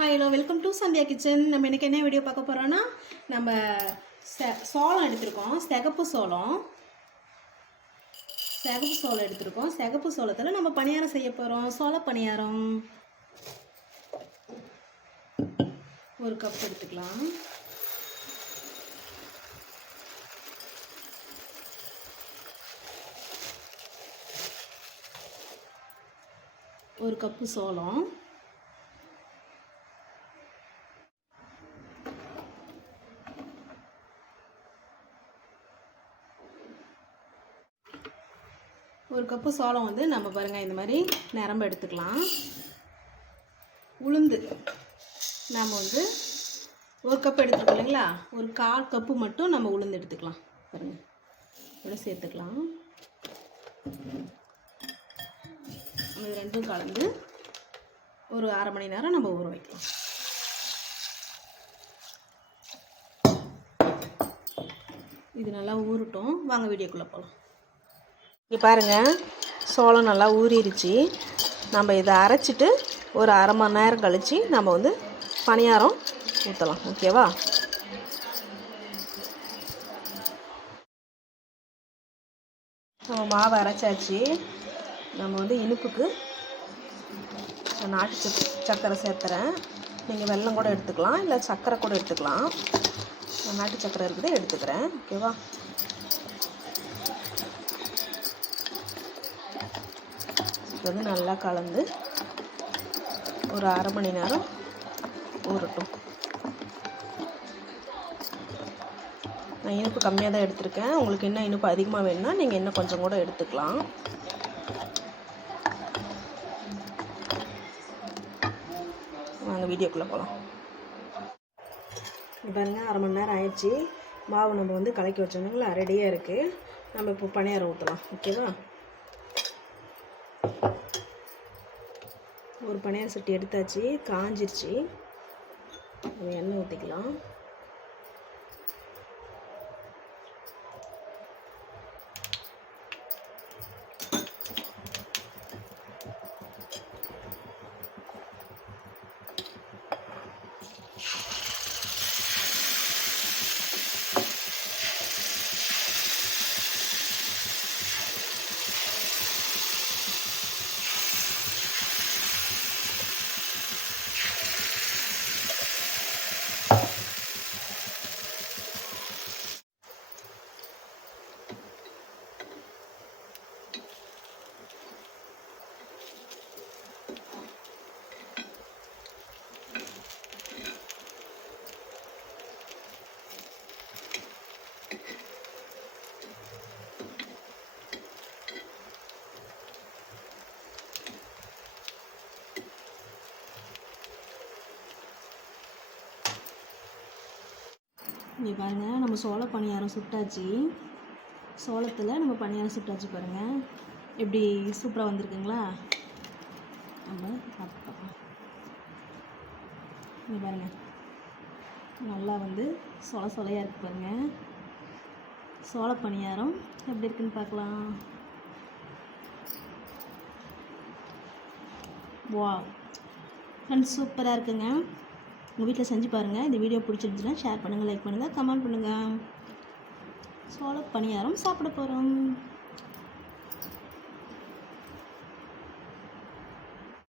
Hi hello welcome to Sandhya kitchen. நம்ம இன்றைக்கி என்ன வீடியோ பார்க்க போகிறோன்னா, நம்ம சோளம் எடுத்திருக்கோம். சிகப்பு சோளம் எடுத்திருக்கோம். சிகப்பு சோளத்தில் நம்ம பணியாரம் செய்ய போகிறோம். சோள பணியாரம் ஒரு கப் எடுத்துக்கலாம். ஒரு கப்பு சோளம், ஒரு கப்பு சோளம் வந்து நம்ம பாருங்கள் இந்த மாதிரி நிரம்ப எடுத்துக்கலாம். உளுந்து நம்ம வந்து ஒரு கப் எடுத்துருக்கோம் இல்லைங்களா, ஒரு 1/4 கப்பு மட்டும் நம்ம உளுந்து எடுத்துக்கலாம். பாருங்கள் இதோட சேர்த்துக்கலாம். இது ரெண்டும் கலந்து ஒரு அரை மணி நேரம் நம்ம ஊற வைக்கலாம். இது நல்லா ஊறட்டும். வாங்க வீடியோக்குள்ளே போகலாம். இங்கே பாருங்கள், சோளம் நல்லா ஊறிடுச்சு. நம்ம இதை அரைச்சிட்டு ஒரு அரை மணி நேரம் கழித்து நம்ம வந்து பணியாரம் ஊற்றலாம். ஓகேவா? நம்ம மாவை அரைச்சாச்சு. நம்ம வந்து இனிப்புக்கு நாட்டு சக்கரை சேர்த்துறேன். நீங்கள் வெல்லம் கூட எடுத்துக்கலாம், இல்லை சர்க்கரை கூட எடுத்துக்கலாம். நாட்டு சக்கரை இருக்குது, எடுத்துக்கிறேன். ஓகேவா? வந்து நல்லா கலந்து ஒரு அரை மணி நேரம் ஊறட்டும். நான் இனிப்பு கம்மியாக தான் எடுத்திருக்கேன். உங்களுக்கு இன்னும் இனிப்பு அதிகமாக வேணும்னா நீங்கள் இன்னும் கொஞ்சம் கூட எடுத்துக்கலாம். வாங்க வீடியோக்குள்ளே போகலாம். பாருங்கள், அரை மணி நேரம் ஆயிடுச்சு. மாவு நம்ம வந்து கலக்கி வச்சோம்னாங்களா, ரெடியாக இருக்குது. நம்ம இப்போ பணியாரம் ஊற்றலாம். ஓகேவா? ஒரு பணியார சட்டி எடுத்தாச்சு, காஞ்சிருச்சு. எண்ணெய் ஊற்றிக்கலாம். இங்கே பாருங்கள், நம்ம சோள பணியாரம் சுட்டாச்சு. சோளத்தில் நம்ம பணியாரம் சுட்டாச்சு. பாருங்கள் எப்படி சூப்பராக வந்திருக்குங்களா? நம்ம பார்த்துக்கலாம். இங்கே பாருங்கள், நல்லா வந்து சொலையாக இருக்குது. பாருங்கள், சோள பணியாரம் எப்படி இருக்குன்னு பார்க்கலாம். வா ஃப்ரெண்ட்ஸ், சூப்பராக இருக்குங்க. உங்கள் வீட்டில் செஞ்சு பாருங்கள். இந்த வீடியோ பிடிச்சிருந்துச்சுன்னா ஷேர் பண்ணுங்கள், லைக் பண்ணுங்கள், கமெண்ட் பண்ணுங்கள். சோள பணியாரம் சாப்பிட போகிறோம்.